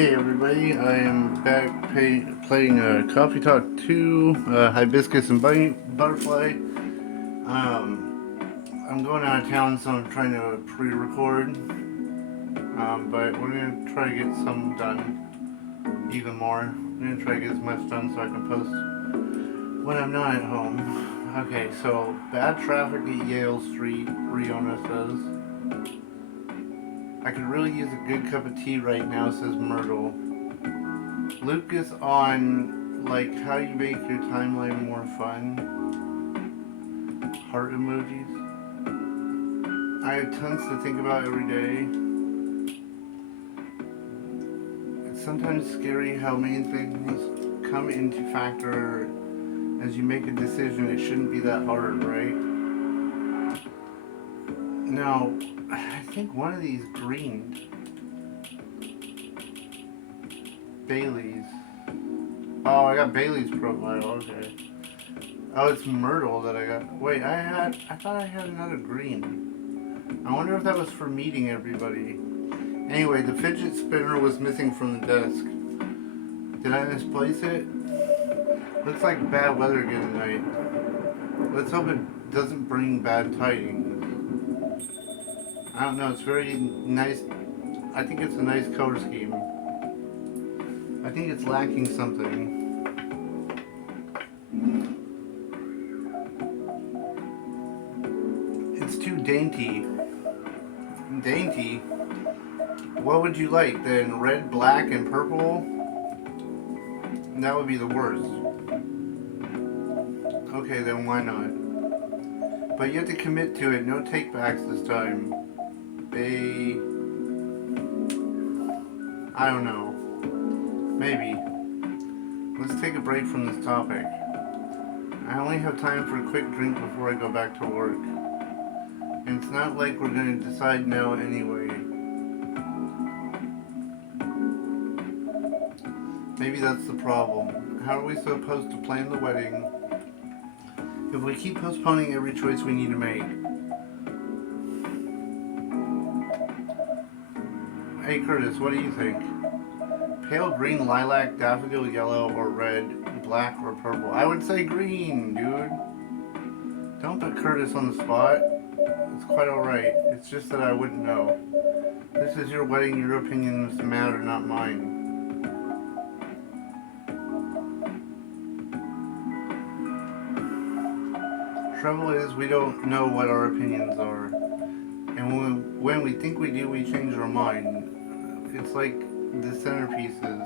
Hey everybody, I am back playing Coffee Talk 2, Hibiscus and Butterfly. I'm going out of town, so I'm trying to pre-record, but we're going to try to get some done even more. I'm going to try to get as much done so I can post when I'm not at home. Okay, so bad traffic at Yale Street, Riona says. I could really use a good cup of tea right now, says Myrtle. Lucas on like how you make your timeline more fun. Heart emojis. I have tons to think about every day. It's sometimes scary how many things come into factor as you make a decision. It shouldn't be that hard, right? Now, I think one of these green Bailey's. Oh, I got Bailey's profile. Okay. Oh, it's Myrtle that I got. Wait, I thought I had another green. I wonder if that was for meeting everybody. Anyway, the fidget spinner was missing from the desk. Did I misplace it? Looks like bad weather again tonight. Let's hope it doesn't bring bad tidings. I don't know, it's very nice. I think it's a nice color scheme. I think it's lacking something. It's too dainty. Dainty? What would you like then? Red, black, and purple? That would be the worst. Okay, then why not? But you have to commit to it. No takebacks this time. I don't know. Maybe. Let's take a break from this topic. I only have time for a quick drink before I go back to work. And it's not like we're going to decide now anyway. Maybe that's the problem. How are we supposed to plan the wedding if we keep postponing every choice we need to make? Hey Curtis, what do you think? Pale green, lilac, daffodil, yellow, or red, black, or purple? I would say green, dude. Don't put Curtis on the spot. It's quite alright. It's just that I wouldn't know. This is your wedding, your opinions matter, not mine. Trouble is, we don't know what our opinions are. And when we think we do, we change our mind. It's like the centerpieces.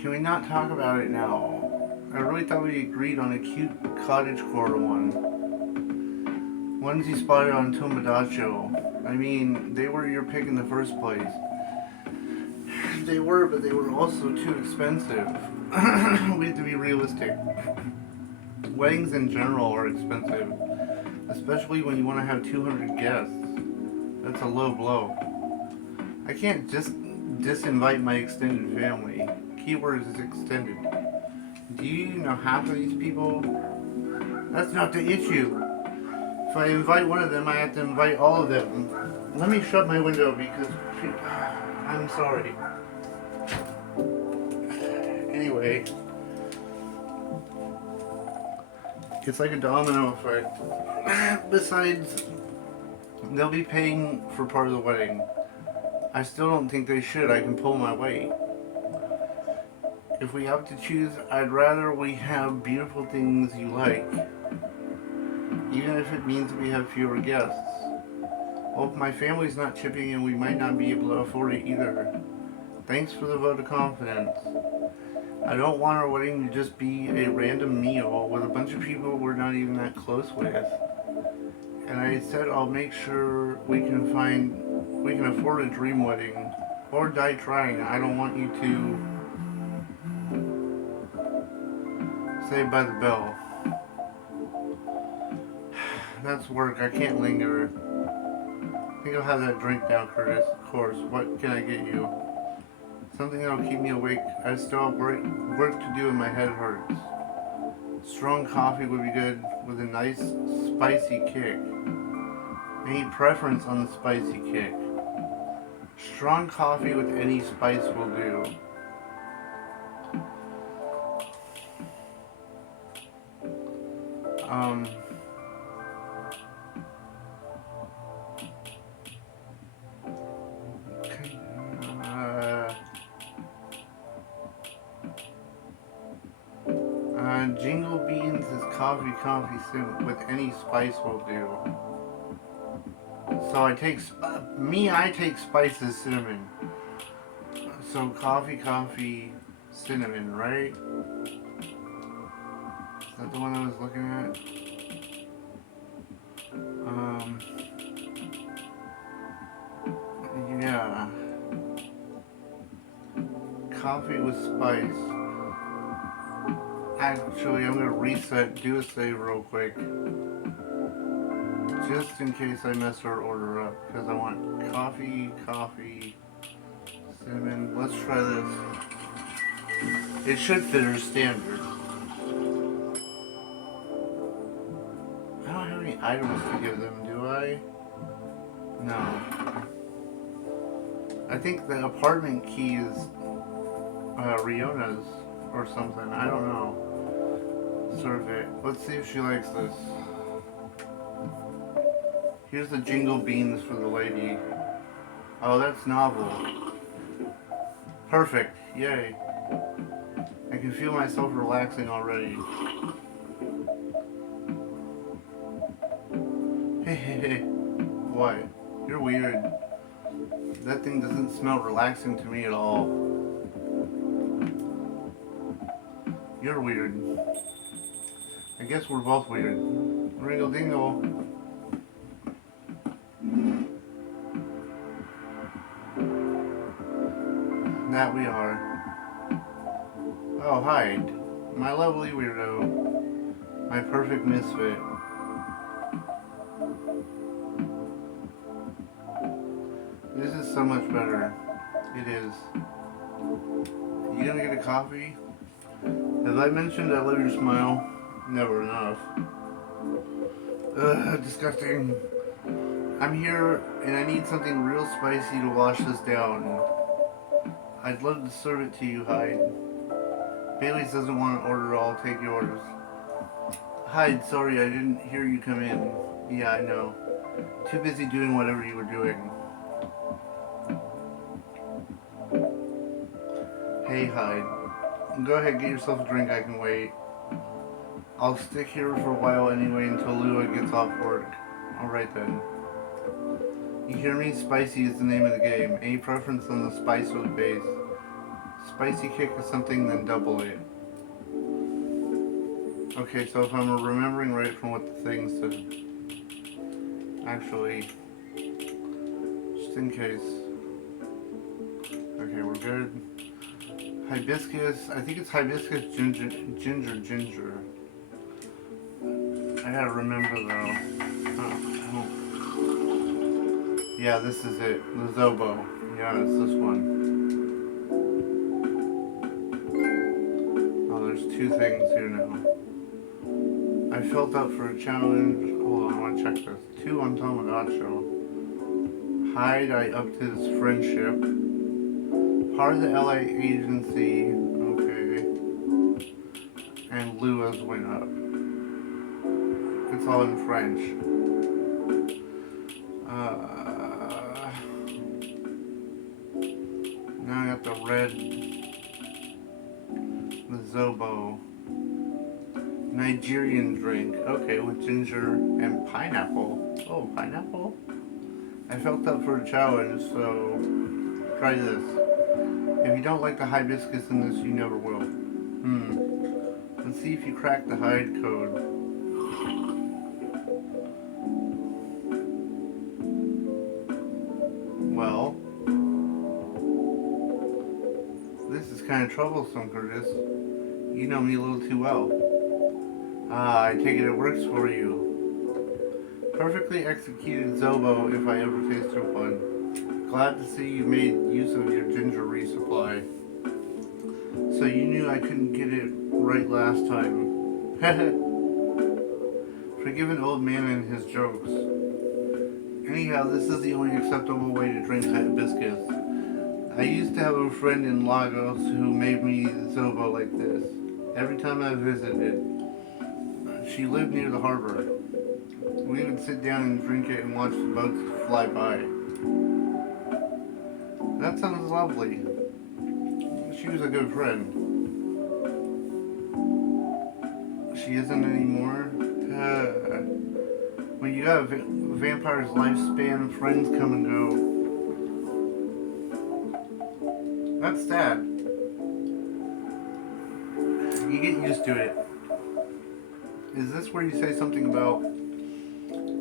Can we not talk about it now? I really thought we agreed on a cute cottagecore one. Ones you spotted on Tomodachi. I mean, they were your pick in the first place. They were, but they were also too expensive. We have to be realistic. Weddings in general are expensive, especially when you want to have 200 guests. That's a low blow. I can't just disinvite my extended family. Keyword is extended. Do you know half of these people? That's not the issue. If I invite one of them, I have to invite all of them. Let me shut my window because I'm sorry. Anyway, it's like a domino effect. Besides, they'll be paying for part of the wedding. I still don't think they should. I can pull my weight. If we have to choose, I'd rather we have beautiful things you like, even if it means we have fewer guests. Well, if my family's not chipping in, we might not be able to afford it either. Thanks for the vote of confidence. I don't want our wedding to just be a random meal with a bunch of people we're not even that close with. And I said I'll make sure we can afford a dream wedding or die trying. I don't want you to Saved by the Bell. That's work. I can't linger. I think I'll have that drink now, Curtis. Of course. What can I get you? Something that'll keep me awake. I still have work to do and my head hurts. Strong coffee would be good with a nice spicy kick. Any preference on the spicy kick? Strong coffee with any spice will do. Um, uh, Jingle beans is coffee with any spice will do. So I take I take spices cinnamon. So coffee, cinnamon, right? Is that the one I was looking at? Um, yeah. Coffee with spice. Actually, I'm gonna do a save real quick. Just in case I mess our order up. Because I want coffee, cinnamon. Let's try this. It should fit our standard. I don't have any items to give them, do I? No. I think the apartment key is Riona's or something. I don't know. Serve it. Let's see if she likes this. Here's the jingle beans for the lady. Oh, that's novel. Perfect. Yay. I can feel myself relaxing already. Hey, hey, hey. What? You're weird. That thing doesn't smell relaxing to me at all. You're weird. I guess we're both weird. Ringle dingle. That we are. Oh, hide. My lovely weirdo. My perfect misfit. This is so much better. It is. You gonna get a coffee? Have I mentioned I love your smile? Never enough. Ugh, disgusting. I'm here and I need something real spicy to wash this down. I'd love to serve it to you, Hyde. Bailey's doesn't want to order, I'll take your orders. Hyde, sorry, I didn't hear you come in. Yeah, I know. Too busy doing whatever you were doing. Hey, Hyde. Go ahead, get yourself a drink, I can wait. I'll stick here for a while anyway until Lua gets off work. Alright then. You hear me? Spicy is the name of the game. Any preference on the spice or the base? Spicy kick or something, then double it. Okay, so if I'm remembering right from what the thing said. Actually, just in case. Okay, we're good. Hibiscus, I think it's hibiscus ginger. I gotta remember though. Oh. Yeah, this is it. The Zobo. Yeah, it's this one. Oh, there's two things here now. I felt up for a challenge. Hold on, I want to check this. 2 on Tamagotchi. Hyde, I upped his friendship. Part of the LA agency. Okay. And Lua's went up. It's all in French. Now I got the red, the Zobo, Nigerian drink. Okay, with ginger and pineapple. Oh, pineapple? I felt up for a challenge, so try this. If you don't like the hibiscus in this, you never will. Let's see if you crack the hide code. Well, this is kind of troublesome, Curtis. You know me a little too well. Ah, I take it it works for you. Perfectly executed Zobo if I ever tasted one. Glad to see you made use of your ginger resupply. So you knew I couldn't get it right last time. Forgive an old man and his jokes. Anyhow, this is the only acceptable way to drink hibiscus. I used to have a friend in Lagos who made me zobo like this. Every time I visited, she lived near the harbor. We would sit down and drink it and watch the boats fly by. That sounds lovely. She was a good friend. She isn't anymore. When you got a vampire's lifespan, friends come and go. That's sad. You get used to it. Is this where you say something about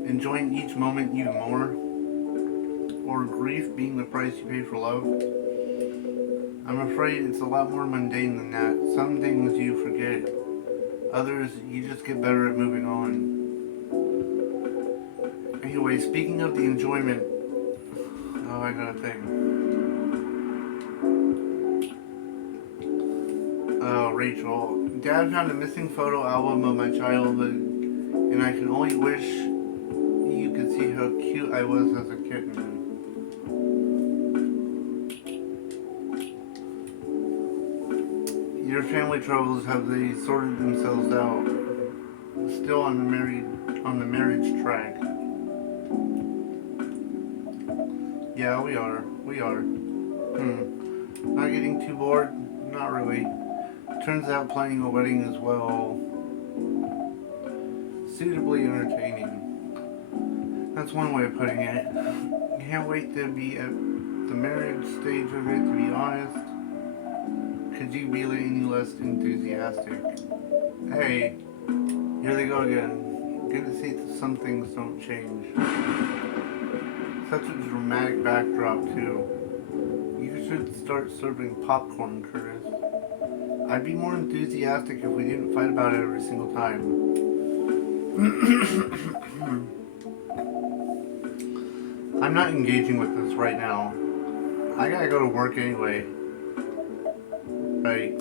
enjoying each moment even more? Or grief being the price you pay for love? I'm afraid it's a lot more mundane than that. Some things you forget, others you just get better at moving on. Anyway, speaking of the enjoyment, oh, I got a thing. Oh, Rachel, Dad found a missing photo album of my childhood, and I can only wish you could see how cute I was as a kitten. Your family troubles, have they sorted themselves out? Still on the marriage track. Yeah, we are. Not getting too bored? Not really. Turns out planning a wedding is, well, suitably entertaining. That's one way of putting it. Can't wait to be at the marriage stage of it, to be honest. Could you be any less enthusiastic? Hey, here they go again. Good to see that some things don't change. Such a dramatic backdrop, too. You should start serving popcorn, Curtis. I'd be more enthusiastic if we didn't fight about it every single time. I'm not engaging with this right now. I gotta go to work anyway. Right.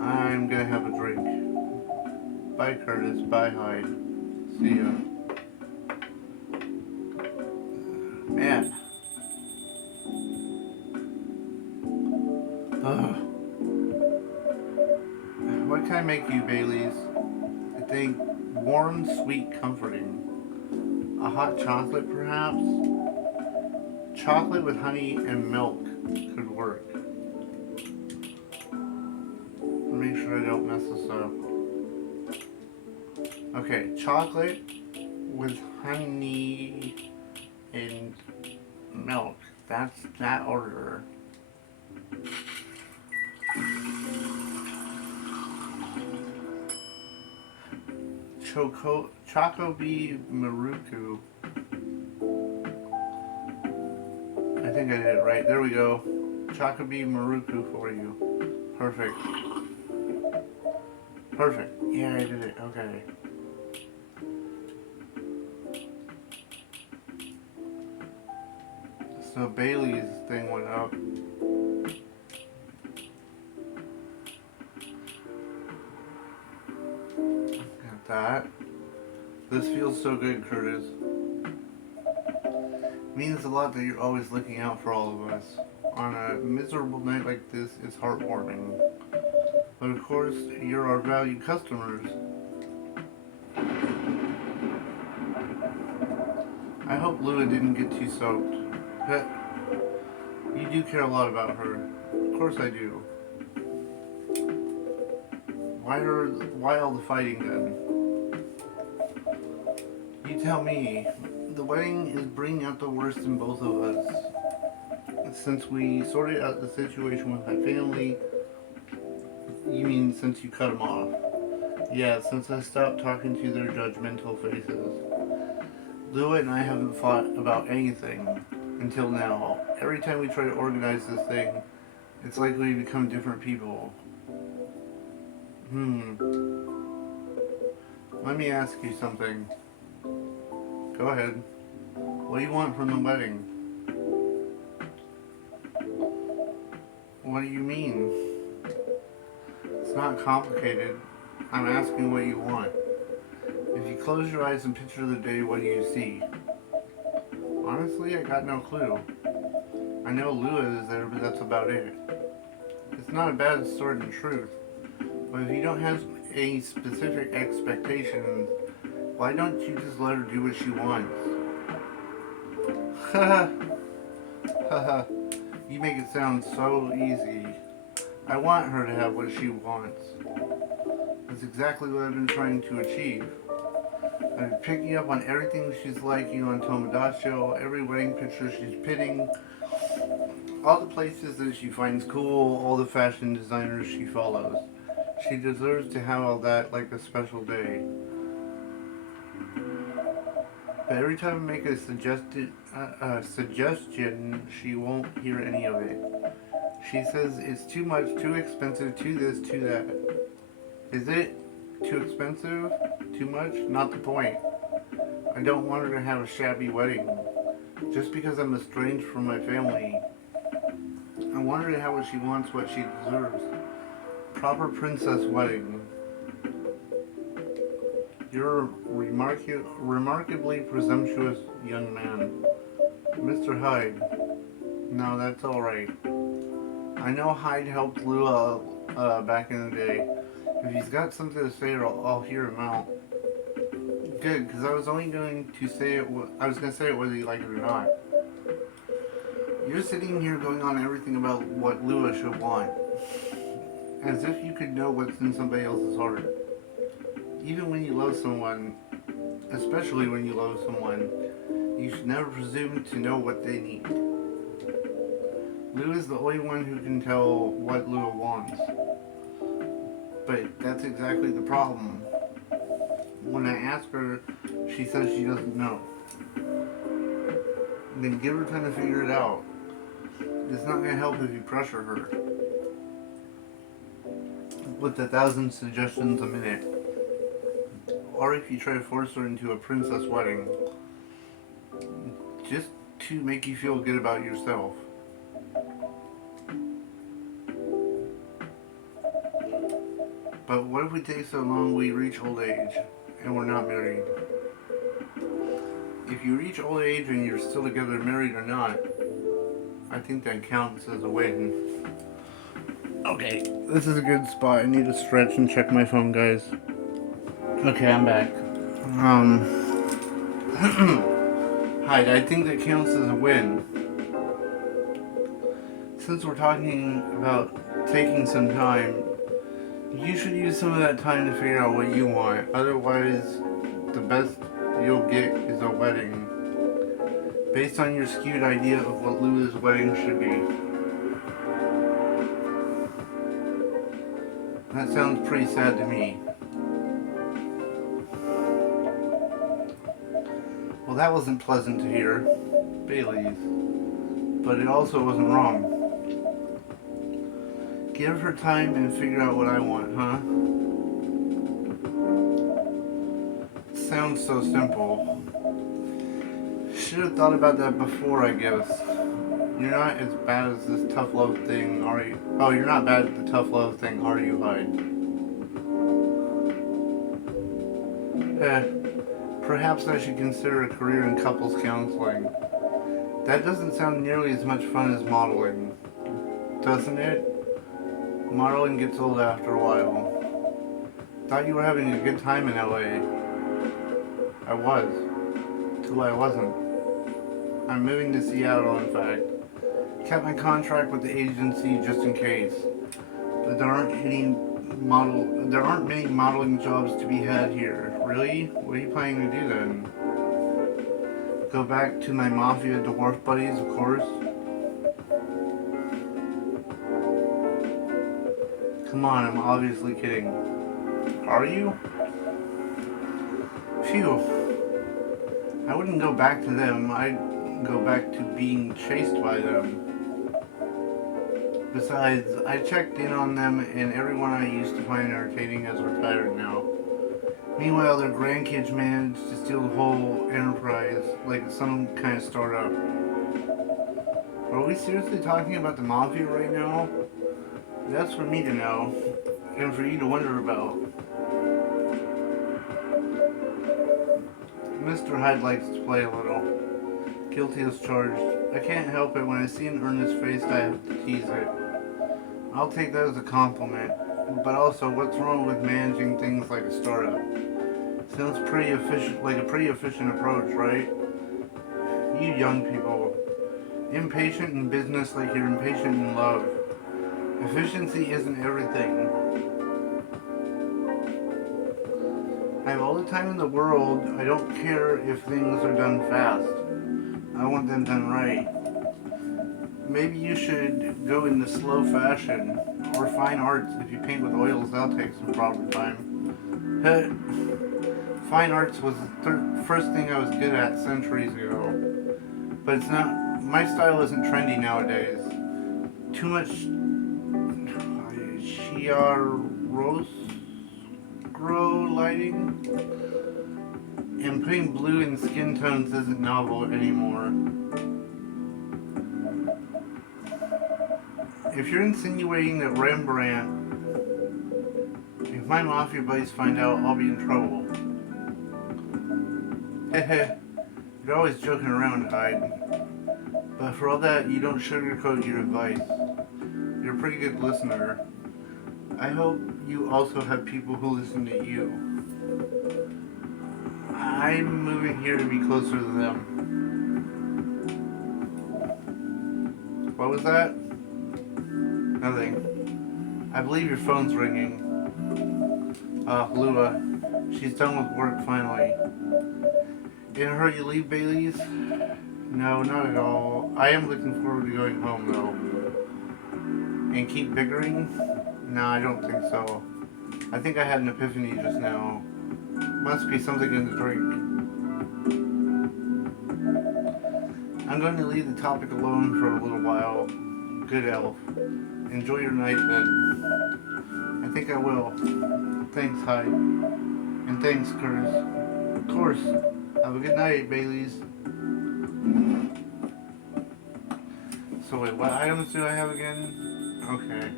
I'm gonna have a drink. Bye, Curtis. Bye, Hyde. See ya. Man. Ugh. What can I make you, Bailey's? I think warm, sweet, comforting. A hot chocolate, perhaps? Chocolate with honey and milk could work. Make sure I don't mess this up. Okay, chocolate with honey and milk. That's that order. Choco-bee Maruku. I think I did it right. There we go. Choco-bee Maruku for you. Perfect. Perfect. Yeah, I did it. Okay. So Bailey's thing went up. Got that. This feels so good, Curtis. It means a lot that you're always looking out for all of us. On a miserable night like this, it's heartwarming. But of course, you're our valued customers. I hope Lua didn't get too soaked. But you do care a lot about her. Of course I do. Why all the fighting then? You tell me. The wedding is bringing out the worst in both of us. Since we sorted out the situation with my family. You mean since you cut them off? Yeah, since I stopped talking to their judgmental faces. Lua and I haven't fought about anything until now. Every time we try to organize this thing, it's like we become different people. Let me ask you something. Go ahead. What do you want from the wedding? What do you mean? It's not complicated. I'm asking what you want. If you close your eyes and picture the day, what do you see? Honestly, I got no clue. I know Lua is there, but that's about it. It's not a bad start in truth, but if you don't have any specific expectations, why don't you just let her do what she wants? Haha, haha, you make it sound so easy. I want her to have what she wants. That's exactly what I've been trying to achieve. I've been picking up on everything she's liking on Tomodachi, every wedding picture she's pitting, all the places that she finds cool, all the fashion designers she follows. She deserves to have all that like a special day. But every time I make a suggestion, she won't hear any of it. She says it's too much, too expensive, too this, too that. Is it too expensive? Too much? Not the point. I don't want her to have a shabby wedding. Just because I'm estranged from my family. I want her to have what she wants, what she deserves. Proper princess wedding. You're a remarkably presumptuous young man. Mr. Hyde. No, that's alright. I know Hyde helped Lua back in the day. If he's got something to say, I'll hear him out. Good, because I was only going to say it. I was going to say it whether you like it or not. You're sitting here going on everything about what Lua should want, as if you could know what's in somebody else's heart. Even when you love someone, especially when you love someone, you should never presume to know what they need. Lua is the only one who can tell what Lua wants. But that's exactly the problem. When I ask her, she says she doesn't know. Then give her time to figure it out. It's not going to help if you pressure her with 1,000 suggestions a minute. Or if you try to force her into a princess wedding. Just to make you feel good about yourself. But what if we take so long we reach old age and we're not married? If you reach old age and you're still together, married or not, I think that counts as a win. Okay, this is a good spot. I need to stretch and check my phone, guys. Okay, I'm back. Hyde, I think that counts as a win. Since we're talking about taking some time, you should use some of that time to figure out what you want. Otherwise, the best you'll get is a wedding, based on your skewed idea of what Lua's wedding should be. That sounds pretty sad to me. Well, that wasn't pleasant to hear, Bailey's, but it also wasn't wrong. Give her time and figure out what I want, huh? Sounds so simple. Should have thought about that before, I guess. You're not as bad as this tough love thing, are you? Oh, you're not bad at the tough love thing, are you, Hyde? Perhaps I should consider a career in couples counseling. That doesn't sound nearly as much fun as modeling, doesn't it? Modeling gets old after a while. Thought you were having a good time in LA. I was. Till I wasn't. I'm moving to Seattle, in fact. Kept my contract with the agency just in case. But there aren't many modeling jobs to be had here. Really? What are you planning to do then? Go back to my mafia dwarf buddies, of course. Come on, I'm obviously kidding. Are you? Phew. I wouldn't go back to them. I'd go back to being chased by them. Besides, I checked in on them and everyone I used to find entertaining is retired now. Meanwhile, their grandkids managed to steal the whole enterprise like some kind of startup. Are we seriously talking about the mafia right now? That's for me to know, and for you to wonder about. Mr. Hyde likes to play a little. Guilty as charged. I can't help it when I see an earnest face I have to tease it. I'll take that as a compliment. But also, what's wrong with managing things like a startup? Sounds pretty efficient, like a pretty efficient approach, right? You young people, impatient in business like you're impatient in love. Efficiency isn't everything. I have all the time in the world. I don't care if things are done fast. I want them done right. Maybe you should go in the slow fashion or fine arts. If you paint with oils, that'll take some proper time. Fine arts was the first thing I was good at centuries ago. But it's not. My style isn't trendy nowadays. Too much chiaroscuro lighting and putting blue in skin tones isn't novel anymore. If you're insinuating that Rembrandt, if my mafia buddies find out, I'll be in trouble. Heh. You're always joking around, Hyde. But for all that, you don't sugarcoat your advice. You're a pretty good listener. I hope you also have people who listen to you. I'm moving here to be closer to them. What was that? Nothing. I believe your phone's ringing. Lua. She's done with work finally. In a hurry to leave, Bailey's? No, not at all. I am looking forward to going home, though. And keep bickering? No, I don't think so. I think I had an epiphany just now. Must be something in the drink. I'm going to leave the topic alone for a little while. Good elf. Enjoy your night then. I think I will. Thanks, Hyde. And thanks, Curtis. Of course. Have a good night, Bailey's. So wait, what items do I have again? Okay.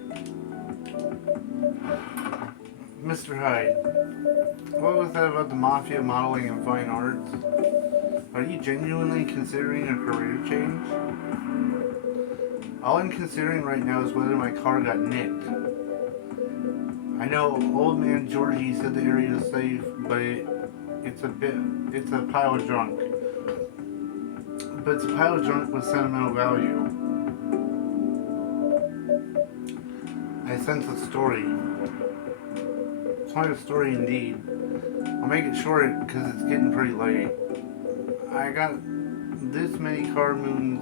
Mr. Hyde, what was that about the mafia, modeling, and fine arts? Are you genuinely considering a career change? All I'm considering right now is whether my car got nicked. I know old man Georgie said the area is safe, but it's a pile of junk. But it's a pile of junk with sentimental value. I sense a story. Quite a story indeed. I'll make it short because it's getting pretty late. I got this car many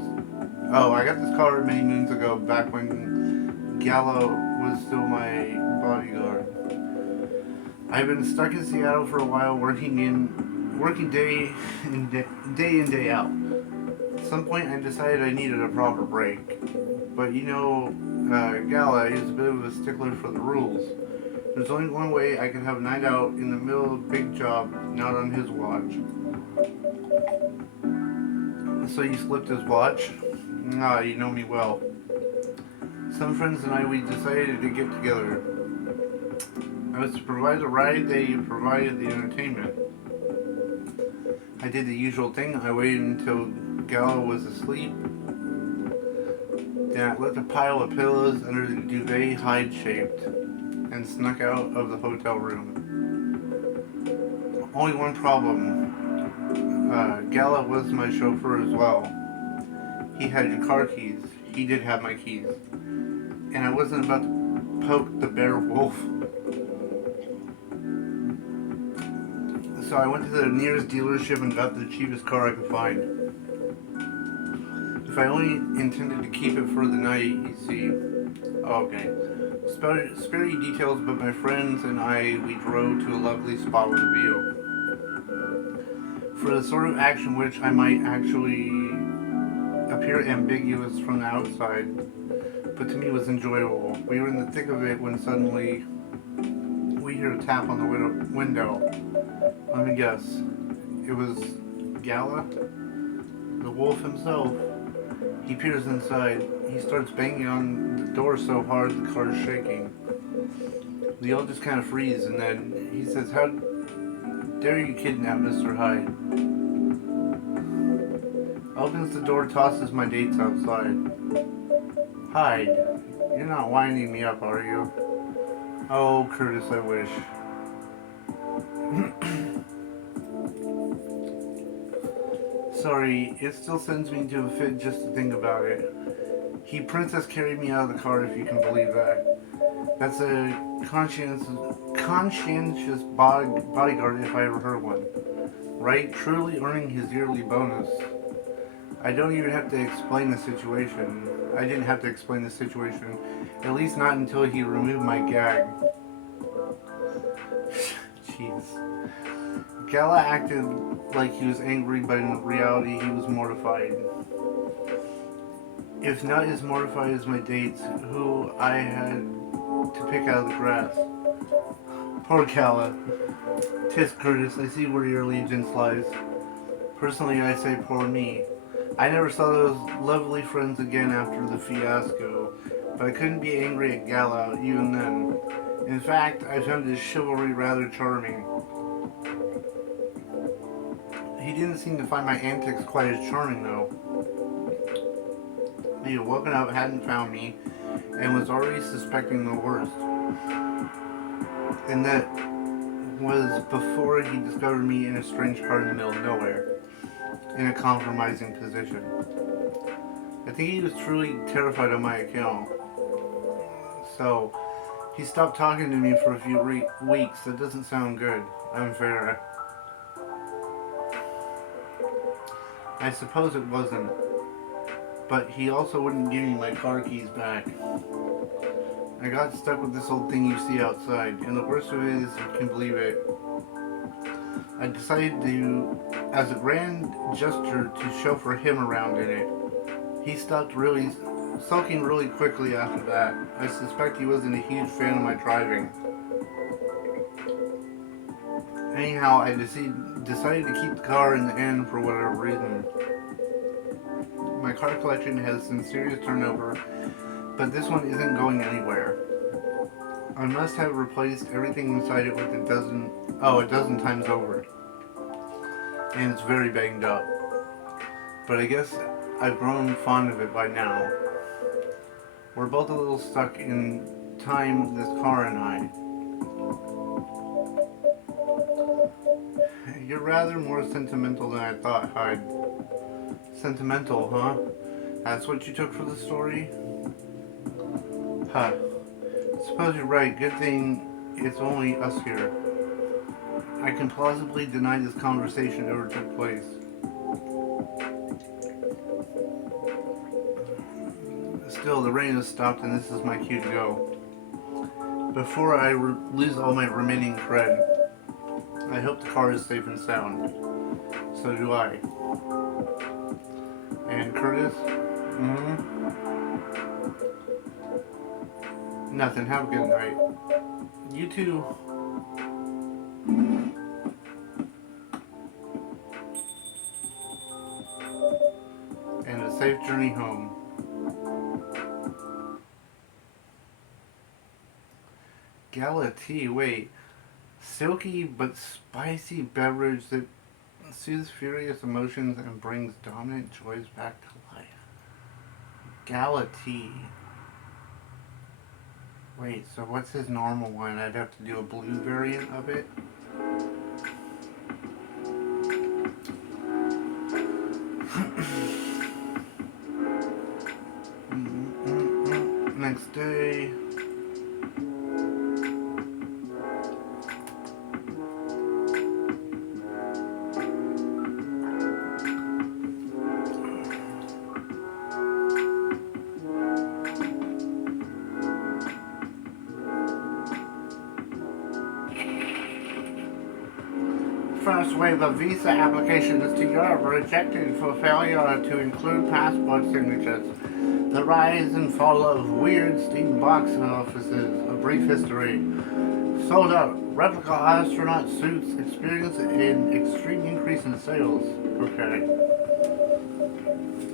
moons ago, back when Gallo was still my bodyguard. I've been stuck in Seattle for a while, working day in, day out. At some point I decided I needed a proper break. But Gala is a bit of a stickler for the rules. There's only one way I can have a night out in the middle of a big job, not on his watch. So you slipped his watch? Ah, you know me well. Some friends and we decided to get together. I was to provide the ride, they provided the entertainment. I did the usual thing. I waited until Gallo was asleep. Then I left a pile of pillows under the duvet Hyde-shaped and snuck out of the hotel room. Only one problem. Gallo was my chauffeur as well. He had your car keys. He did have my keys. And I wasn't about to poke the bear wolf. So I went to the nearest dealership and got the cheapest car I could find. If I only intended to keep it for the night, you see. Okay. Spare you details, but my friends and we drove to a lovely spot with a view. For the sort of action which I might actually appear ambiguous from the outside, but to me was enjoyable. We were in the thick of it when suddenly we hear a tap on the window. Let me guess. It was Gala? The wolf himself. He peers inside. He starts banging on the door so hard the car is shaking. We all just kind of freeze, and then he says, "How dare you kidnap Mr. Hyde?" Opens the door, tosses my dates outside. Hide. You're not winding me up, are you? Oh, Curtis, I wish. Sorry, it still sends me into a fit just to think about it. He princess carried me out of the car, if you can believe that. That's a conscientious bodyguard if I ever heard one. Right? Truly earning his yearly bonus. I don't even have to explain the situation. I didn't have to explain the situation. At least not until he removed my gag. Jeez. Gala acted like he was angry, but in reality he was mortified. If not as mortified as my dates, who I had to pick out of the grass. Poor Gala. Tis Curtis, I see where your allegiance lies. Personally, I say poor me. I never saw those lovely friends again after the fiasco, but I couldn't be angry at Gala even then. In fact, I found his chivalry rather charming. He didn't seem to find my antics quite as charming, though. He had woken up, hadn't found me, and was already suspecting the worst. And that was before he discovered me in a strange part in the middle of nowhere, in a compromising position. I think he was truly terrified on my account. So, he stopped talking to me for a few weeks. That doesn't sound good. Unfair. I suppose it wasn't. But he also wouldn't give me my car keys back. I got stuck with this old thing you see outside, and the worst of it is, you can believe it, I decided to, as a grand gesture, to chauffeur him around in it. He stopped sulking really quickly after that. I suspect he wasn't a huge fan of my driving. Anyhow, I decided to keep the car in the end for whatever reason. My car collection has some serious turnover, but this one isn't going anywhere. I must have replaced everything inside it with a dozen times over. And it's very banged up. But I guess I've grown fond of it by now. We're both a little stuck in time, this car and I. You're rather more sentimental than I thought, Hyde. Sentimental, huh? That's what you took for the story? Huh. Suppose you're right. Good thing it's only us here. I can plausibly deny this conversation ever took place. Still, the rain has stopped and this is my cue to go. Before I lose all my remaining cred, I hope the car is safe and sound. So do I. And Curtis? Nothing. Have a good night. You too. And a safe journey home. Gala tea, wait. Silky but spicy beverage that soothes furious emotions and brings dominant joys back to life. Gala tea. Wait, so what's his normal one? I'd have to do a blue variant of it? Next day. First wave of visa applications to Europe rejected for failure to include passport signatures. The rise and fall of weird steam box offices, a brief history. Sold out replica astronaut suits experience an extreme increase in sales. Okay.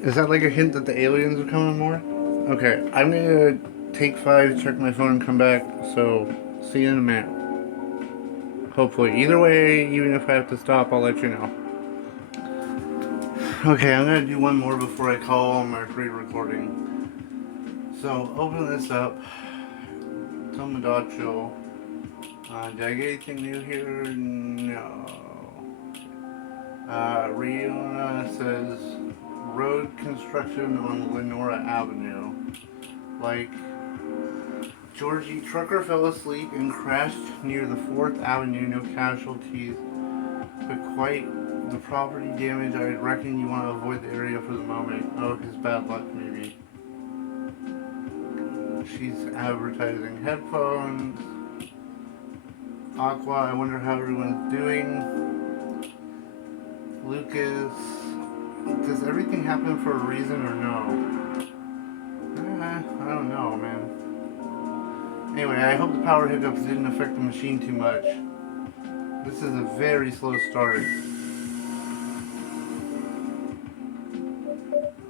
Is that like a hint that the aliens are coming more? Okay, I'm gonna take 5, check my phone, and come back. So, see you in a minute. Hopefully. Either way, even if I have to stop, I'll let you know. Okay, I'm gonna do one more before I call my free recording. So open this up. Tomodachi. Did I get anything new here? No. Riona says road construction on Lenora Avenue. Like, Georgie trucker fell asleep and crashed near the 4th Avenue. No casualties, but quite the property damage. I reckon you want to avoid the area for the moment. Oh, his bad luck, maybe. She's advertising headphones. Aqua, I wonder how everyone's doing. Lucas, does everything happen for a reason or no? I don't know, man. Anyway, I hope the power hiccups didn't affect the machine too much. This is a very slow start.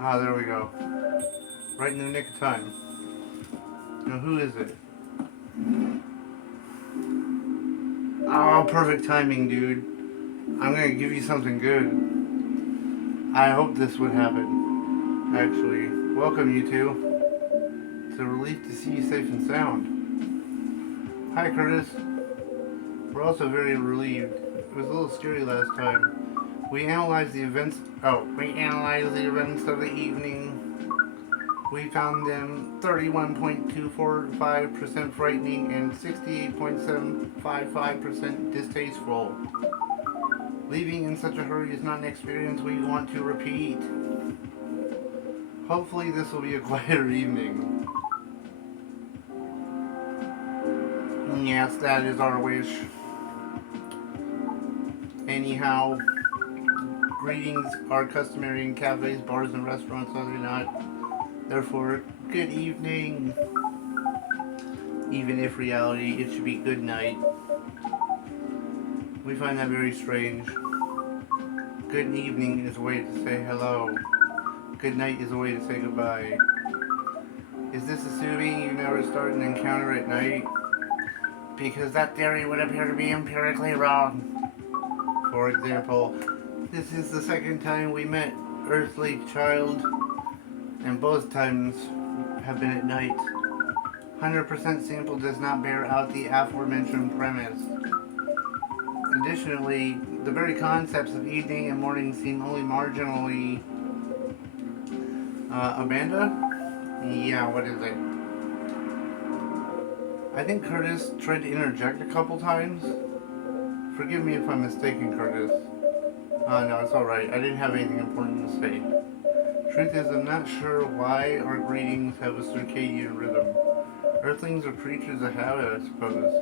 Ah, there we go. Right in the nick of time. Now, who is it? Oh, perfect timing, dude. I'm gonna give you something good. I hope this would happen. Actually, welcome you two. It's a relief to see you safe and sound. Hi, Curtis. We're also very relieved. It was a little scary last time. We analyzed the events. We analyzed the events of the evening. We found them 31.245% frightening and 68.755% distasteful. Leaving in such a hurry is not an experience we want to repeat. Hopefully this will be a quieter evening. Yes, that is our wish. Anyhow, greetings are customary in cafes, bars, and restaurants, are they not? Therefore, good evening. Even if reality, it should be good night. We find that very strange. Good evening is a way to say hello. Good night is a way to say goodbye. Is this assuming you never start an encounter at night? Because that theory would appear to be empirically wrong. For example, this is the second time we met Earthly Child, and both times have been at night. 100% sample does not bear out the aforementioned premise. Additionally, the very concepts of evening and morning seem only marginally... Amanda? Yeah, what is it? I think Curtis tried to interject a couple times. Forgive me if I'm mistaken, Curtis. No, it's alright. I didn't have anything important to say. Truth is, I'm not sure why our greetings have a circadian rhythm. Earthlings are creatures of habit, I suppose.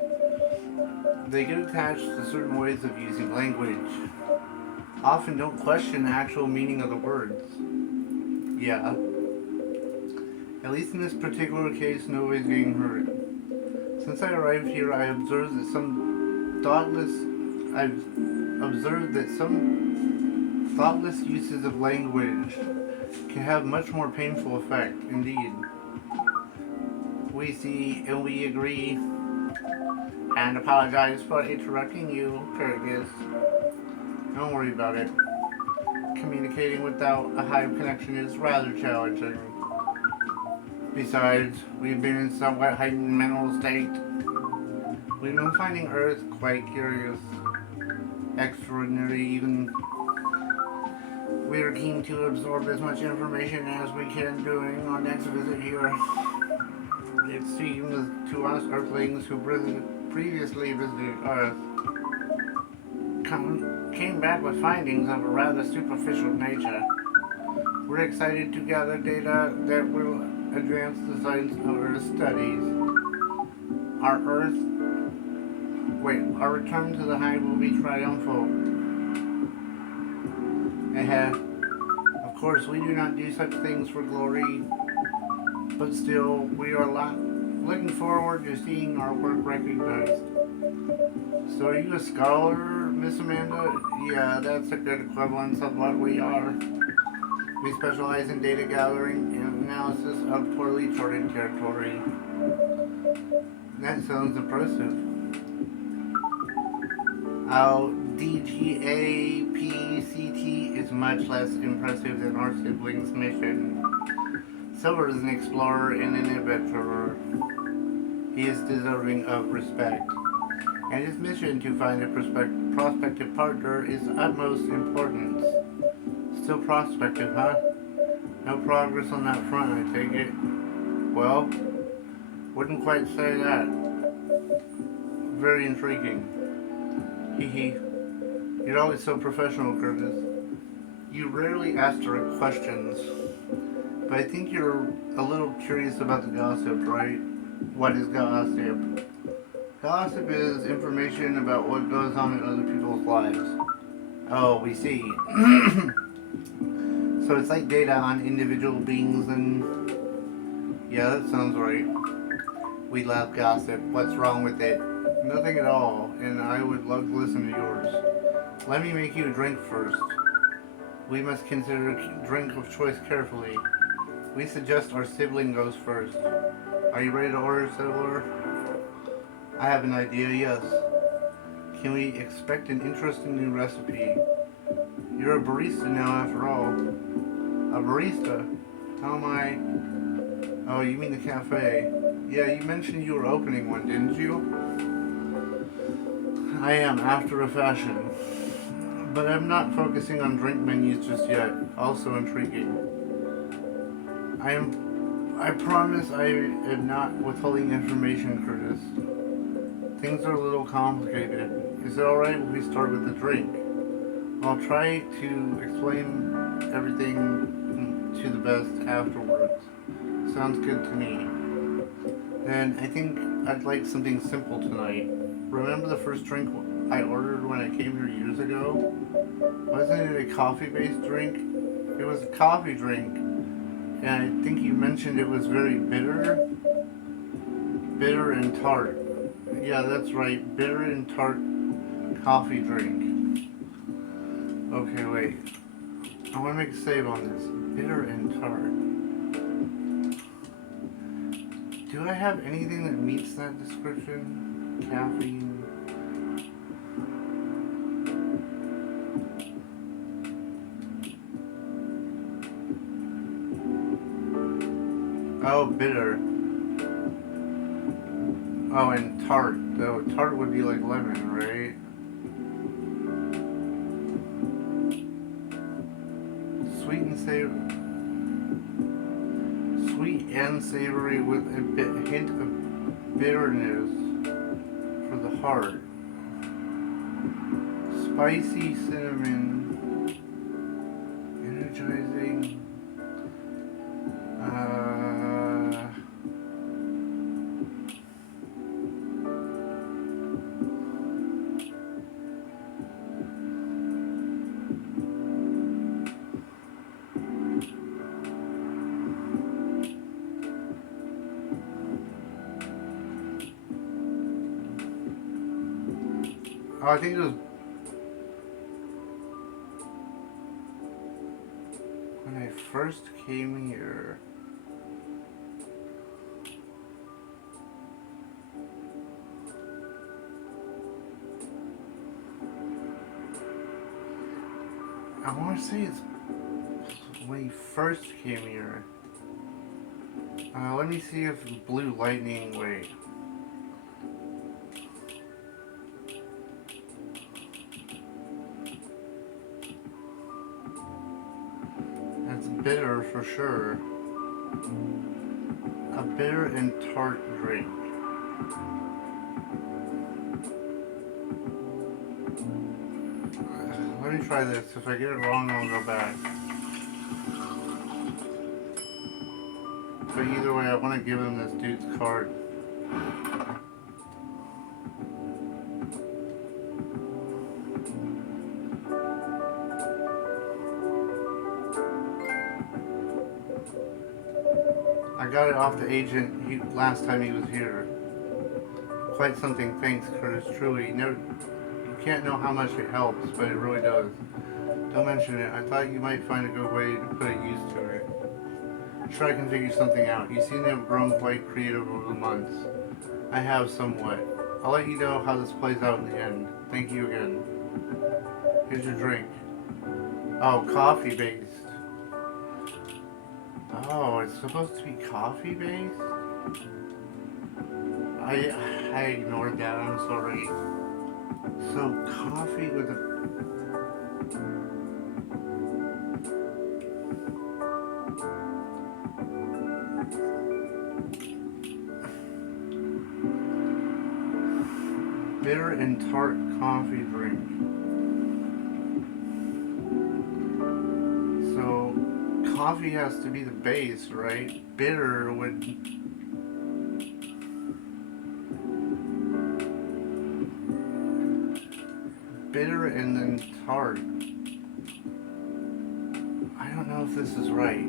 They get attached to certain ways of using language. Often don't question the actual meaning of the words. Yeah. At least in this particular case, nobody's getting hurt. Since I arrived here, I've observed that some thoughtless uses of language can have much more painful effect, indeed. We see and we agree, and apologize for interrupting you, Curtis. Don't worry about it. Communicating without a hive connection is rather challenging. Besides, we've been in somewhat heightened mental state. We've been finding Earth quite curious, extraordinary even. We are keen to absorb as much information as we can during our next visit here. It seems to us Earthlings who previously visited Earth came back with findings of a rather superficial nature. We're excited to gather data that will advance the science of Earth studies. Our return to the hive will be triumphal. Of course, we do not do such things for glory, but still, we are looking forward to seeing our work recognized. So are you a scholar, Miss Amanda? Yeah, that's a good equivalence of what we are. We specialize in data gathering and analysis of poorly charted territory. That sounds impressive. I'll DGAPCT is much less impressive than our siblings' mission. Silver is an explorer and an adventurer. He is deserving of respect, and his mission to find a prospective partner is utmost importance. Still prospective, huh? No progress on that front, I take it. Well, wouldn't quite say that. Very intriguing. Hee hee. You're always so professional, Curtis. You rarely ask direct questions, but I think you're a little curious about the gossip, right? What is gossip? Gossip is information about what goes on in other people's lives. Oh, we see. So it's like data on individual beings and... Yeah, that sounds right. We love gossip. What's wrong with it? Nothing at all, and I would love to listen to yours. Let me make you a drink first. We must consider a drink of choice carefully. We suggest our sibling goes first. Are you ready to order, Silver? I have an idea, yes. Can we expect an interesting new recipe? You're a barista now, after all. A barista? How am I? Oh, you mean the cafe? Yeah, you mentioned you were opening one, didn't you? I am, after a fashion. But I'm not focusing on drink menus just yet. Also intriguing. I promise I am not withholding information, Curtis. Things are a little complicated. Is it alright if we start with the drink? I'll try to explain everything to the best afterwards. Sounds good to me. Then I think I'd like something simple tonight. Remember the first drink I ordered when I came here years ago? Wasn't it a coffee-based drink? It was a coffee drink, and I think you mentioned it was very bitter. Bitter and tart. Yeah, that's right. Bitter and tart coffee drink. Okay, wait. I want to make a save on this. Bitter and tart. Do I have anything that meets that description? Caffeine. Oh, bitter. Oh, and tart. Though tart would be like lemon, right? Sweet and savory. Sweet and savory with a hint of bitterness for the heart. Spicy cinnamon. Energizing. Oh, I think it was when I first came here. I want to say it's when you first came here. Let me see if Blue Lightning. Wait. That's bitter for sure. A bitter and tart drink. Let me try this. If I get it wrong, I'll go back. But either way, I want to give him this dude's card. I got it off the agent last time he was here. Quite something, thanks, Curtis. Truly, you can't know how much it helps, but it really does. Don't mention it. I thought you might find a good way to put a use to it. Sure, I can figure something out. You seem to have grown quite creative over the months. I have somewhat. I'll let you know how this plays out in the end. Thank you again. Here's your drink. Oh, coffee based. Oh, it's supposed to be coffee based? I I ignored that, I'm sorry. So coffee with a bitter and tart coffee drink. So coffee has to be the base, right? Bitter and then tart. I don't know if this is right.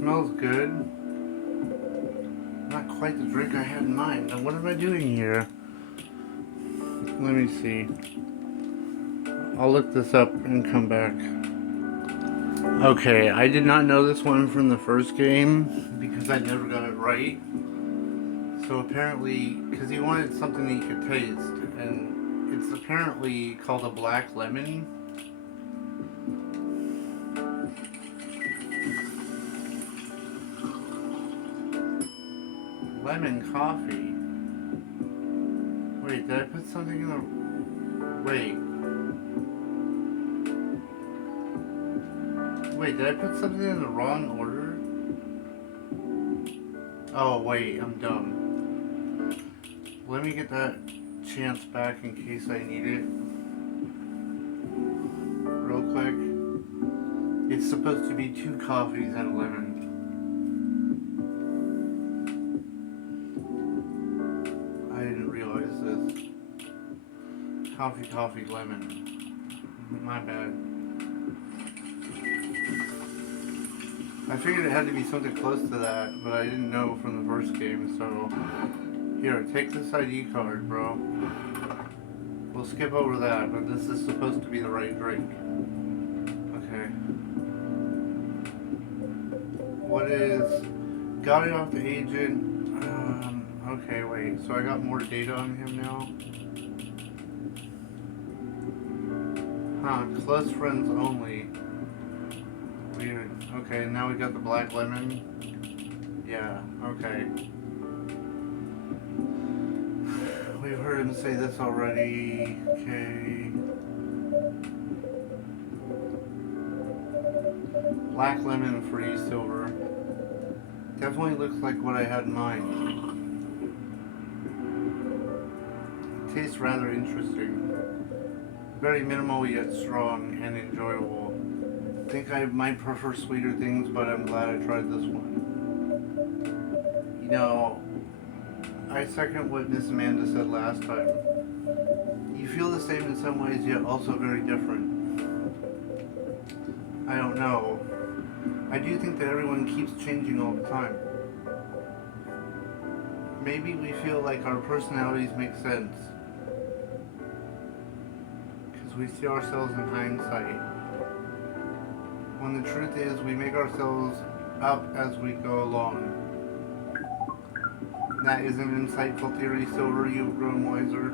Smells good. Not quite the drink I had in mind. Now what am I doing here? Let me see. I'll look this up and come back. Okay, I did not know this one from the first game because I never got it right. So apparently, because he wanted something that he could taste, and it's apparently called a black lemon. Lemon coffee. Wait, did I put something in the... Wait, did I put something in the wrong order? Oh, wait, I'm dumb. Let me get that chance back in case I need it. Real quick. It's supposed to be 2 coffees and a lemon. I didn't realize this. Coffee, lemon. My bad. I figured it had to be something close to that, but I didn't know from the first game, so... Here, take this ID card, bro. We'll skip over that, but this is supposed to be the right drink. Okay. What is... Got it off the agent. Okay, wait. So I got more data on him now? Huh, close friends only. Weird. Okay, now we got the black lemon. Yeah, okay. We've heard him say this already. Okay. Black lemon free silver. Definitely looks like what I had in mind. It tastes rather interesting. Very minimal yet strong and enjoyable. I think I might prefer sweeter things, but I'm glad I tried this one. You know, I second what Miss Amanda said last time. You feel the same in some ways, yet also very different. I don't know. I do think that everyone keeps changing all the time. Maybe we feel like our personalities make sense. Because we see ourselves in hindsight. When the truth is, we make ourselves up as we go along. That is an insightful theory, Silver. You've grown wiser.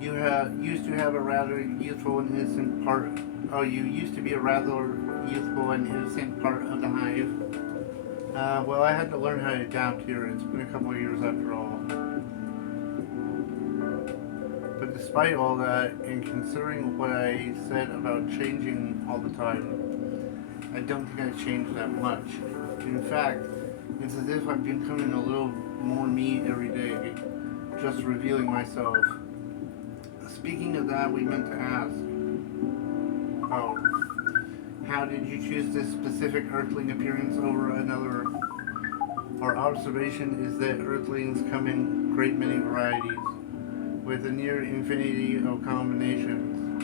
You used to have a rather youthful and innocent part. Oh, you used to be a rather youthful and innocent part of the hive. Well, I had to learn how to adapt here. It's been a couple of years after all. But despite all that, and considering what I said about changing all the time, I don't think I've changed that much. In fact, it's as if I'm becoming a little more me every day, just revealing myself. Speaking of that, we meant to ask. Oh, how did you choose this specific Earthling appearance over another? Our observation is that Earthlings come in great many varieties, with a near infinity of combinations.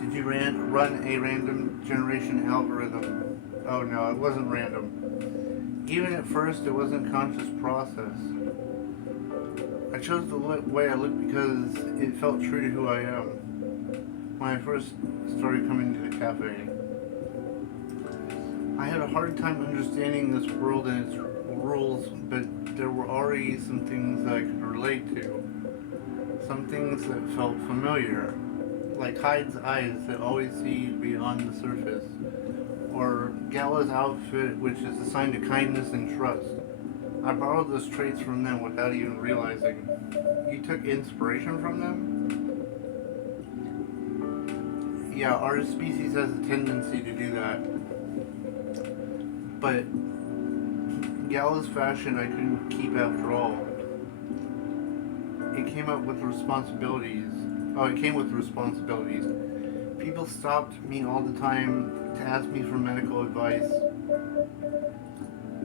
Did you run a random generation algorithm. Oh no, it wasn't random. Even at first, it wasn't conscious process. I chose the way I look because it felt true to who I am. When I first started coming to the cafe, I had a hard time understanding this world and its rules, but there were already some things that I could relate to. Some things that felt familiar, like Hyde's eyes that always see beyond the surface, or Gala's outfit, which is a sign to kindness and trust. I borrowed those traits from them without even realizing. You took inspiration from them? Yeah, our species has a tendency to do that. But Gala's fashion I couldn't keep after all. It came up with responsibilities. Oh, it came with responsibilities. People stopped me all the time to ask me for medical advice.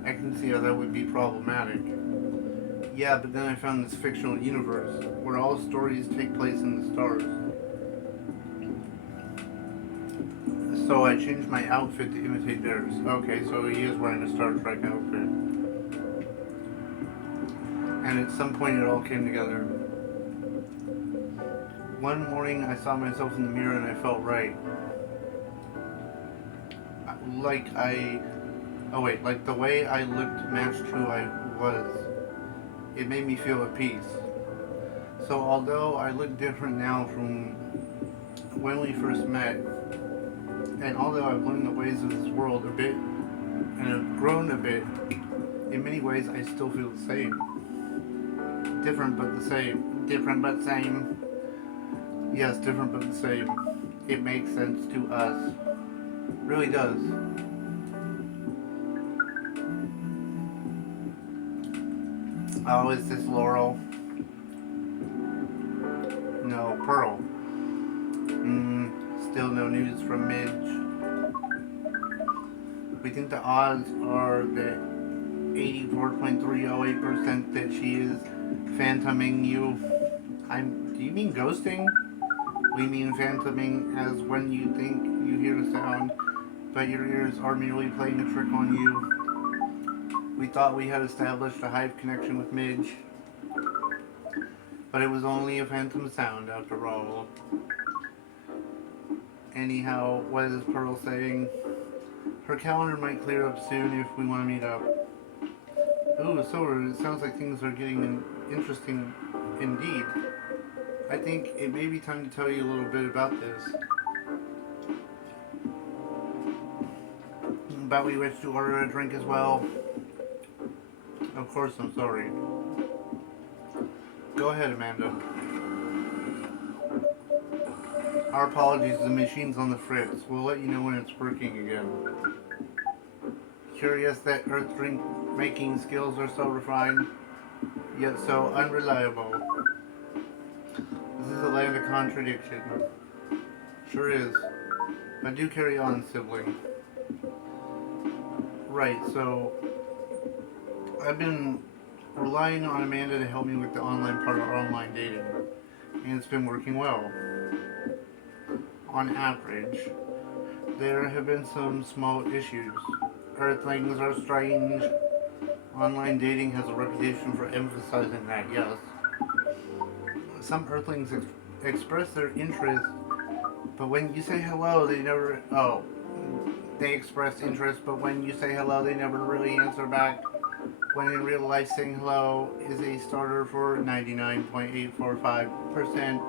I can see how that would be problematic. Yeah, but then I found this fictional universe where all stories take place in the stars. So I changed my outfit to imitate theirs. Okay, so he is wearing a Star Trek outfit. And at some point it all came together. One morning I saw myself in the mirror and I felt right. Like the way I looked matched who I was. It made me feel at peace. So although I look different now from when we first met, and although I've learned the ways of this world a bit, and have grown a bit, in many ways I still feel the same. Different but the same. Different but same. Yes, different but the same. It makes sense to us. Really does. Oh, is this Laurel? No, Pearl. Still no news from Midge. We think the odds are that 84.308% that she is phantoming you. Do you mean ghosting? We mean phantoming as when you think you hear a sound, but your ears are merely playing a trick on you. We thought we had established a hive connection with Midge, but it was only a phantom sound after all. Anyhow, what is Pearl saying? Her calendar might clear up soon if we want to meet up. Ooh, Silver, it sounds like things are getting interesting indeed. I think it may be time to tell you a little bit about this. About we wish to order a drink as well. Of course, I'm sorry. Go ahead, Amanda. Our apologies, the machine's on the fritz. We'll let you know when it's working again. Curious that Earth drink making skills are so refined, yet so unreliable. This is a land of contradiction. Sure is. But do carry on, sibling. Right, so I've been relying on Amanda to help me with the online part of online dating, and it's been working well. On average, there have been some small issues. Earthlings are strange. Online dating has a reputation for emphasizing that, yes. Some Earthlings express their interest, but when you say hello, they never... Oh, they express interest, but when you say hello, they never really answer back. When in real life, saying hello is a starter for 99.845%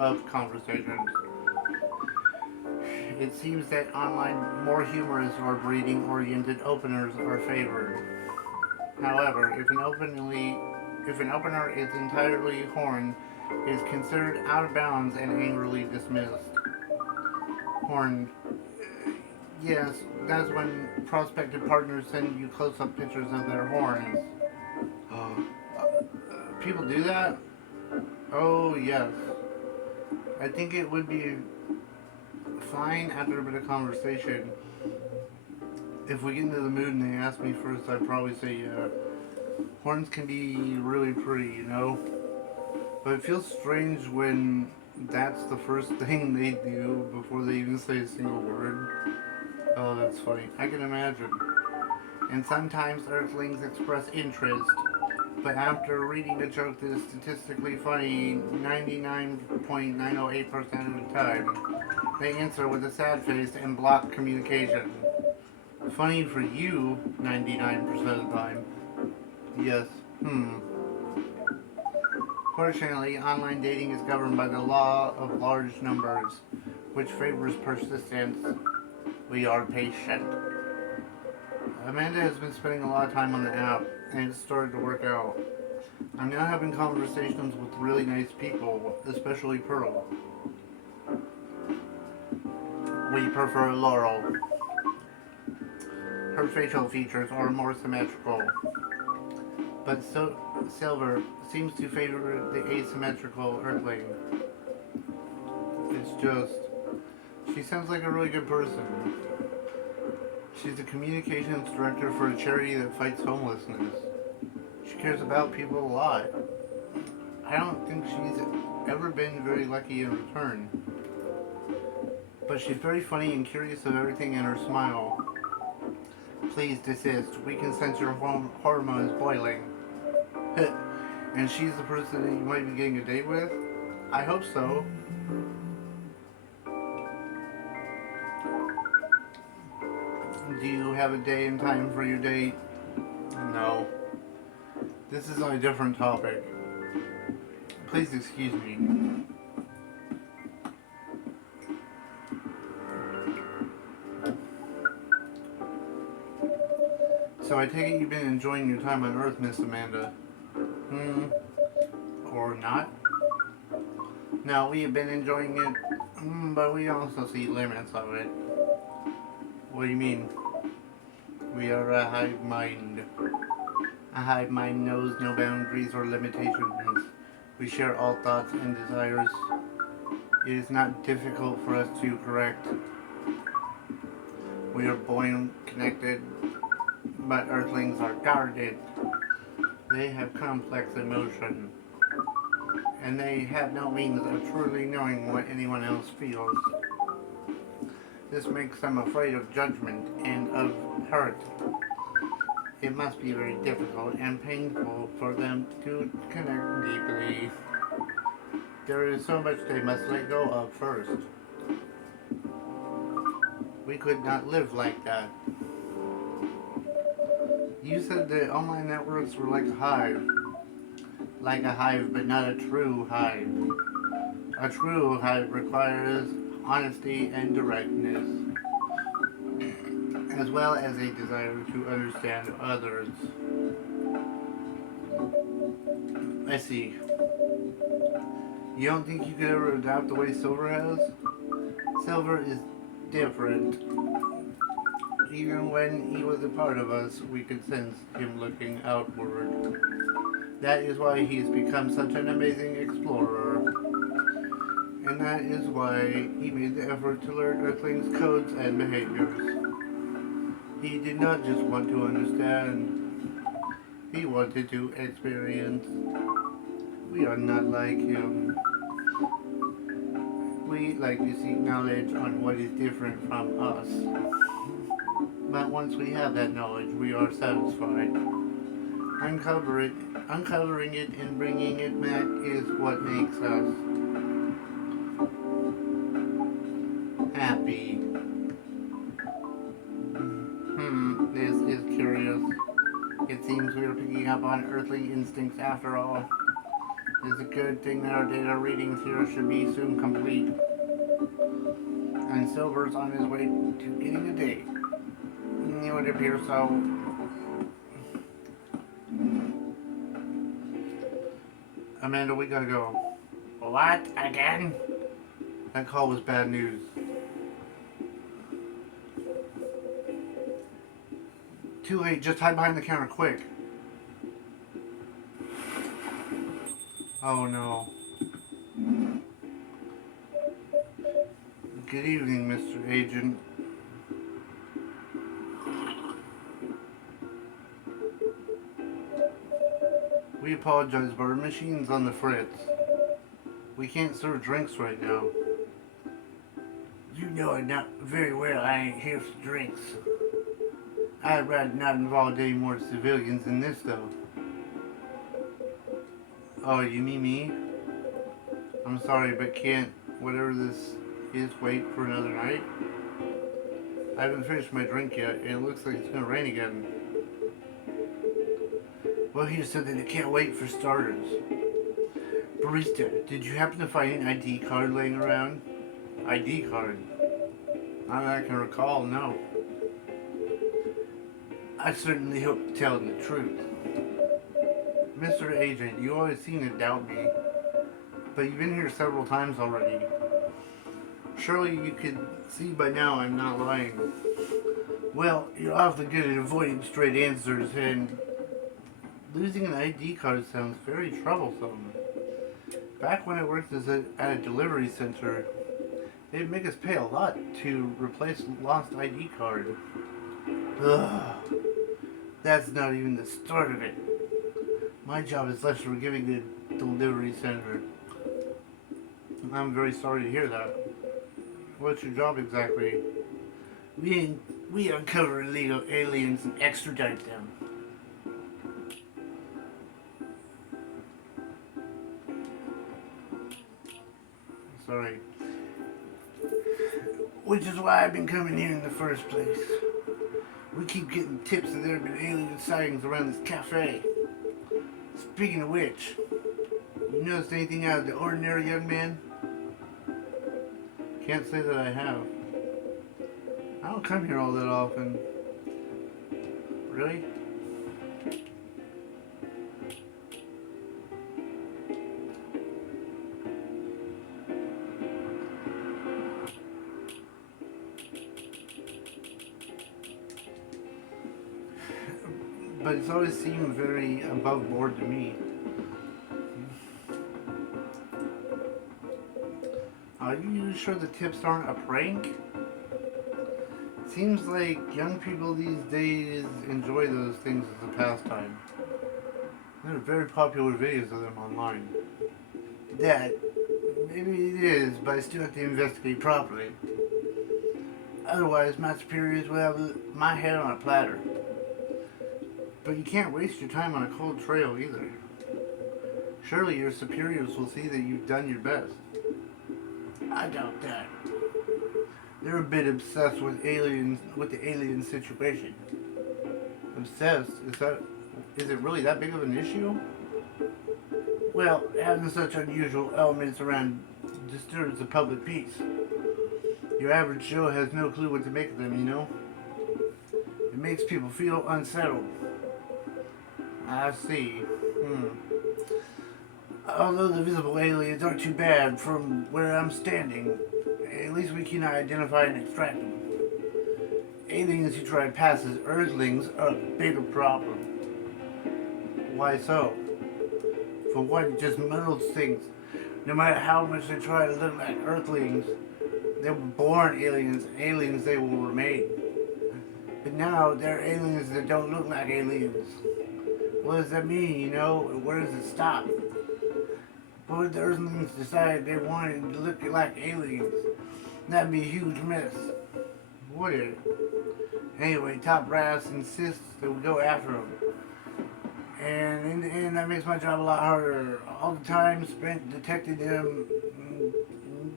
of conversations. It seems that online, more humorous or breeding-oriented openers are favored. However, if an opener is entirely horned, it is considered out of bounds and angrily dismissed. Horned. Yes, that's when prospective partners send you close-up pictures of their horns. People do that? Oh, yes. I think it would be fine after a bit of conversation. If we get into the mood and they ask me first, I'd probably say, yeah. Horns can be really pretty, you know? But it feels strange when That's the first thing they do before they even say a single word. Oh, that's funny. I can imagine. And sometimes Earthlings express interest, but after reading a joke that is statistically funny 99.908% of the time, they answer with a sad face and block communication. Funny for you 99% of the time. Yes. Fortunately, online dating is governed by the law of large numbers, which favors persistence. We are patient. Amanda has been spending a lot of time on the app, and it's started to work out. I'm now having conversations with really nice people, especially Pearl. We prefer Laurel. Her facial features are more symmetrical, but Silver seems to favor the asymmetrical Earthling. It's just, she sounds like a really good person. She's the communications director for a charity that fights homelessness. She cares about people a lot. I don't think she's ever been very lucky in return. But she's very funny and curious of everything in her smile. Please desist. We can sense your hormones boiling. And she's the person that you might be getting a date with? I hope so. Do you have a day and time for your date? No. This is on a different topic. Please excuse me. So I take it you've been enjoying your time on Earth, Miss Amanda. Or not? No, we have been enjoying it, but we also see limits of it. What do you mean? We are a hive mind. A hive mind knows no boundaries or limitations. We share all thoughts and desires. It is not difficult for us to correct. We are born connected, but Earthlings are guarded. They have complex emotion, and they have no means of truly knowing what anyone else feels. This makes them afraid of judgment and of hurt. It must be very difficult and painful for them to connect deeply. There is so much they must let go of first. We could not live like that. You said that online networks were like a hive. Like a hive, but not a true hive. A true hive requires honesty and directness, as well as a desire to understand others. I see. You don't think you could ever adapt the way Silver has? Silver is different. Even when he was a part of us, we could sense him looking outward. That is why he has become such an amazing explorer. And that is why he made the effort to learn Earthlings' codes and behaviors. He did not just want to understand, he wanted to experience. We are not like him. We like to seek knowledge on what is different from us. But once we have that knowledge, we are satisfied. Uncovering it and bringing it back is what makes us happy. This is curious. It seems we are picking up on earthly instincts after all. It is a good thing that our data readings here should be soon complete. And Silver's on his way to getting a date. It would appear so. Amanda, we gotta go. What? Again? That call was bad news. Too late, just hide behind the counter, quick. Oh no. Good evening, Mr. Agent. We apologize, but our machine's on the fritz. We can't serve drinks right now. You know it not very well. I ain't here for drinks. I'd rather not involve any more civilians in this, though. Oh, you mean me? I'm sorry, but can't whatever this is wait for another night? I haven't finished my drink yet, and it looks like it's gonna rain again. Well, here's something that can't wait for starters. Barista, did you happen to find an ID card laying around? ID card? Not that I can recall, no. I certainly hope you're telling the truth. Mr. Agent, you always seem to doubt me, but you've been here several times already. Surely you could see by now I'm not lying. Well, you're awfully good at avoiding straight answers, and losing an ID card sounds very troublesome. Back when I worked at a delivery center, they'd make us pay a lot to replace a lost ID card. Ugh, that's not even the start of it. My job is less forgiving the delivery center. I'm very sorry to hear that. What's your job exactly? We uncover illegal aliens and extradite them. Sorry. Which is why I've been coming here in the first place. We keep getting tips that there have been alien sightings around this cafe. Speaking of which, you noticed anything out of the ordinary, young man? Can't say that I have. I don't come here all that often. Really? But it's always seemed very above board to me. Are you sure the tips aren't a prank? It seems like young people these days enjoy those things as a pastime. There are very popular videos of them online. That, maybe it is, but I still have to investigate properly. Otherwise, my superiors will have my head on a platter. But you can't waste your time on a cold trail either. Surely your superiors will see that you've done your best. I doubt that. They're a bit obsessed with aliens, with the alien situation. Obsessed? Is it really that big of an issue? Well, having such unusual elements around disturbs the public peace. Your average Joe has no clue what to make of them, you know? It makes people feel unsettled. I see. Although the visible aliens aren't too bad from where I'm standing, at least we can identify and extract them. Aliens who try to pass as Earthlings are a bigger problem. Why so? For one, it just muddles things. No matter how much they try to look like Earthlings, they were born aliens. Aliens they will remain. But now they're aliens that don't look like aliens. What does that mean, you know? Where does it stop? What if the Earthlings decided they wanted to look like aliens? That'd be a huge mess. Would it? Anyway, Top Brass insists that we go after them. And in the end, that makes my job a lot harder. All the time spent detecting them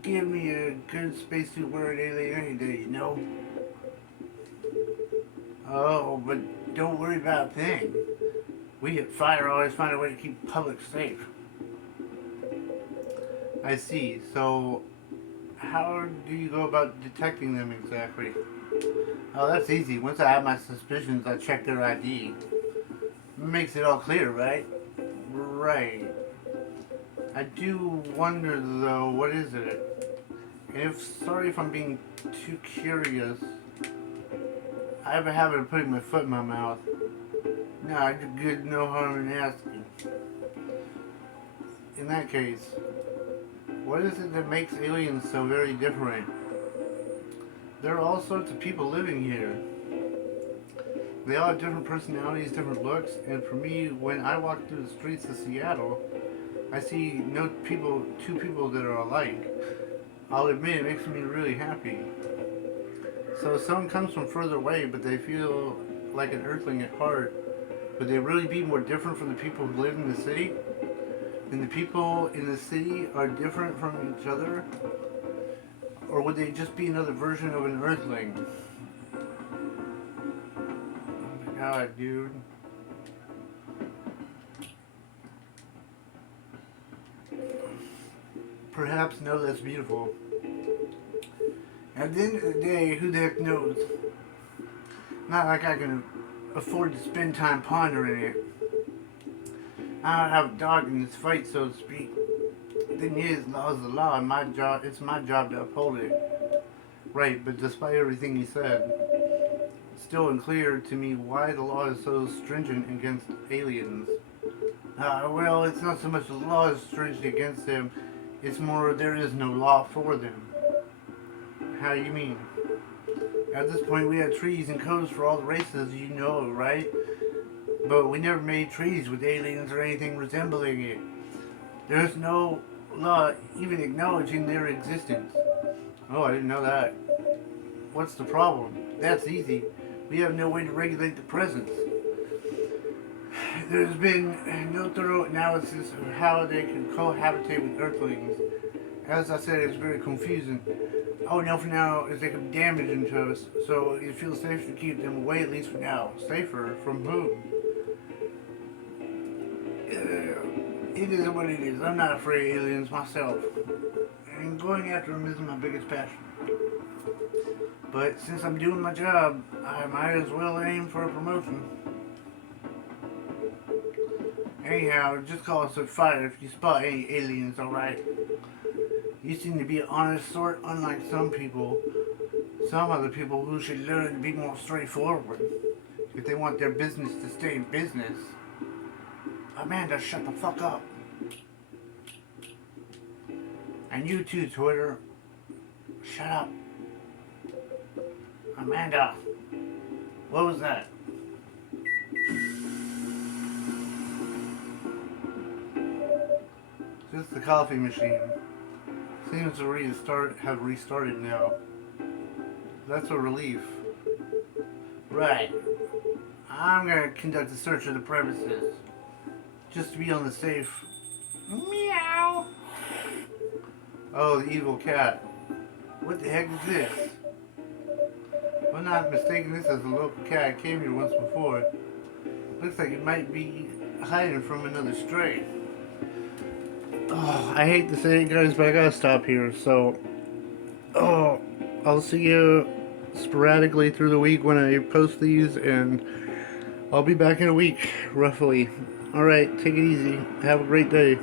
give me a good spacesuit wearing alien any day, you know? Oh, but don't worry about a thing. We at Fire always find a way to keep the public safe. I see. So, how do you go about detecting them exactly? Oh, that's easy. Once I have my suspicions, I check their ID. Makes it all clear, right? Right. I do wonder, though, what is it? And sorry if I'm being too curious. I have a habit of putting my foot in my mouth. No, I do good, no harm in asking. In that case, what is it that makes aliens so very different? There are all sorts of people living here. They all have different personalities, different looks, and for me, when I walk through the streets of Seattle, I see no people, two people that are alike. I'll admit it makes me really happy. So if someone comes from further away, but they feel like an earthling at heart, would they really be more different from the people who live in the city? And the people in the city are different from each other? Or would they just be another version of an earthling? Oh my god, dude. Perhaps no less beautiful. At the end of the day, who the heck knows? Not like I can afford to spend time pondering it. I don't have a dog in this fight, so to speak. The thing is, law is the law, and it's my job to uphold it. Right, but despite everything he said, it's still unclear to me why the law is so stringent against aliens. Well, it's not so much the law is stringent against them, it's more there is no law for them. How do you mean? At this point, we have trees and codes for all the races, you know, right? But we never made trees with aliens or anything resembling it. There's no law even acknowledging their existence. Oh, I didn't know that. What's the problem? That's easy. We have no way to regulate the presence. There's been no thorough analysis of how they can cohabitate with Earthlings. As I said, it's very confusing. All we know for now is they could be damaging to us, so it feels safe to keep them away at least for now. Safer from whom? It is what it is. I'm not afraid of aliens myself. And going after them isn't my biggest passion. But since I'm doing my job, I might as well aim for a promotion. Anyhow, just call us a fighter if you spot any aliens, alright? You seem to be an honest sort, unlike some people. Some other people who should learn to be more straightforward if they want their business to stay in business. Amanda, shut the fuck up. And you too, Twitter. Shut up. Amanda. What was that? Just the coffee machine. Seems to have restarted now. That's a relief. Right. I'm gonna conduct a search of the premises. Just to be on the safe. Meow. Oh, the evil cat. What the heck is this? If I'm not mistaken, this is a local cat. I came here once before. Looks like it might be hiding from another stray. Oh, I hate to say it, guys, but I gotta stop here. So, I'll see you sporadically through the week when I post these, and I'll be back in a week, roughly. Alright, take it easy. Have a great day.